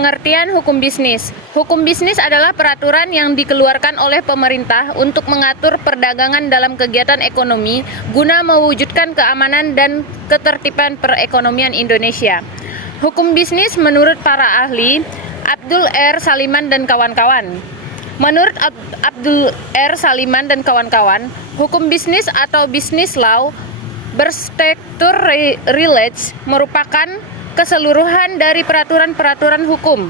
Pengertian hukum bisnis. Hukum bisnis adalah peraturan yang dikeluarkan oleh pemerintah untuk mengatur perdagangan dalam kegiatan ekonomi guna mewujudkan keamanan dan ketertiban perekonomian Indonesia. Hukum bisnis menurut para ahli, Abdul R. Saliman dan kawan-kawan. Menurut Abdul R. Saliman dan kawan-kawan, hukum bisnis atau business law berstruktur relates merupakan keseluruhan dari peraturan-peraturan hukum,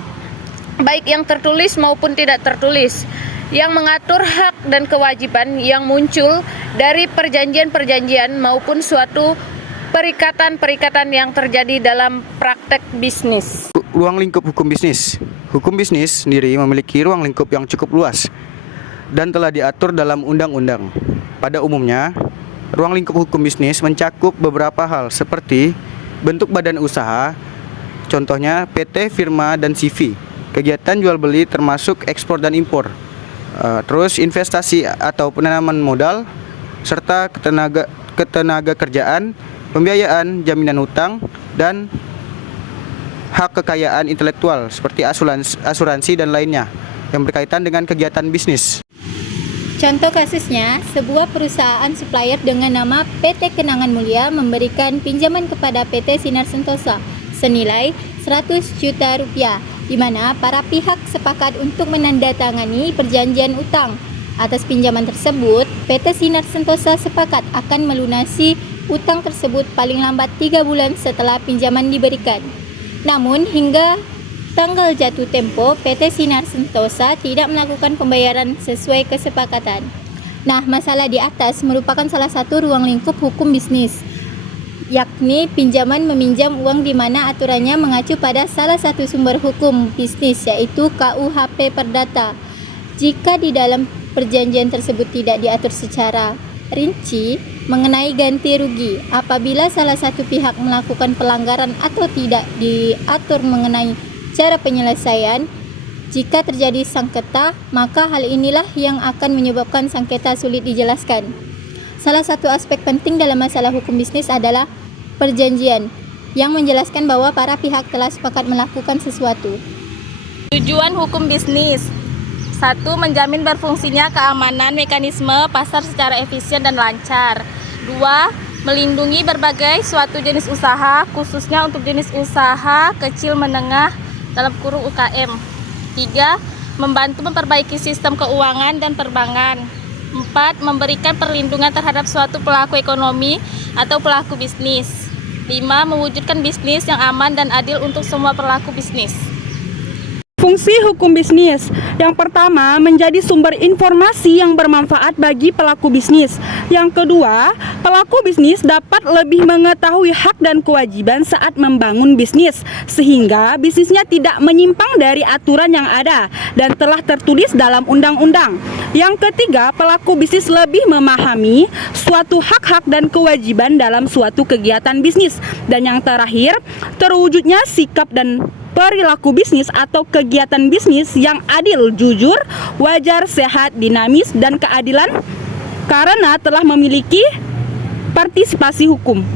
baik yang tertulis maupun tidak tertulis, yang mengatur hak dan kewajiban yang muncul dari perjanjian-perjanjian maupun suatu perikatan-perikatan yang terjadi dalam praktek bisnis. Ruang lingkup hukum bisnis. Hukum bisnis sendiri memiliki ruang lingkup yang cukup luas dan telah diatur dalam undang-undang. Pada umumnya, ruang lingkup hukum bisnis mencakup beberapa hal seperti bentuk badan usaha, contohnya PT, firma, dan CV. Kegiatan jual beli termasuk ekspor dan impor. Terus investasi atau penanaman modal, serta ketenaga kerjaan, pembiayaan, jaminan hutang, dan hak kekayaan intelektual seperti asuransi dan lainnya yang berkaitan dengan kegiatan bisnis. Contoh kasusnya, sebuah perusahaan supplier dengan nama PT Kenangan Mulia memberikan pinjaman kepada PT Sinar Sentosa senilai 100 juta rupiah, di mana para pihak sepakat untuk menandatangani perjanjian utang. Atas pinjaman tersebut, PT Sinar Sentosa sepakat akan melunasi utang tersebut paling lambat 3 bulan setelah pinjaman diberikan. Namun, hingga tanggal jatuh tempo, PT Sinar Sentosa tidak melakukan pembayaran sesuai kesepakatan. Nah, masalah di atas merupakan salah satu ruang lingkup hukum bisnis, yakni pinjaman meminjam uang di mana aturannya mengacu pada salah satu sumber hukum bisnis, yaitu KUHP Perdata. Jika di dalam perjanjian tersebut tidak diatur secara rinci mengenai ganti rugi apabila salah satu pihak melakukan pelanggaran atau tidak diatur mengenai cara penyelesaian, jika terjadi sengketa, maka hal inilah yang akan menyebabkan sengketa sulit dijelaskan. Salah satu aspek penting dalam masalah hukum bisnis adalah perjanjian yang menjelaskan bahwa para pihak telah sepakat melakukan sesuatu. Tujuan hukum bisnis: 1. Menjamin berfungsinya keamanan mekanisme pasar secara efisien dan lancar. 2. Melindungi berbagai suatu jenis usaha, khususnya untuk jenis usaha kecil menengah dalam kurung UKM. 3. Membantu memperbaiki sistem keuangan dan perbankan. 4. Memberikan perlindungan terhadap suatu pelaku ekonomi atau pelaku bisnis. 5. Mewujudkan bisnis yang aman dan adil untuk semua pelaku bisnis. Fungsi hukum bisnis. Yang pertama, menjadi sumber informasi yang bermanfaat bagi pelaku bisnis. Yang kedua, pelaku bisnis dapat lebih mengetahui hak dan kewajiban saat membangun bisnis, sehingga bisnisnya tidak menyimpang dari aturan yang ada dan telah tertulis dalam undang-undang. Yang ketiga, pelaku bisnis lebih memahami suatu hak-hak dan kewajiban dalam suatu kegiatan bisnis. Dan yang terakhir, terwujudnya sikap dan perilaku bisnis atau kegiatan bisnis yang adil, jujur, wajar, sehat, dinamis, dan keadilan karena telah memiliki partisipasi hukum.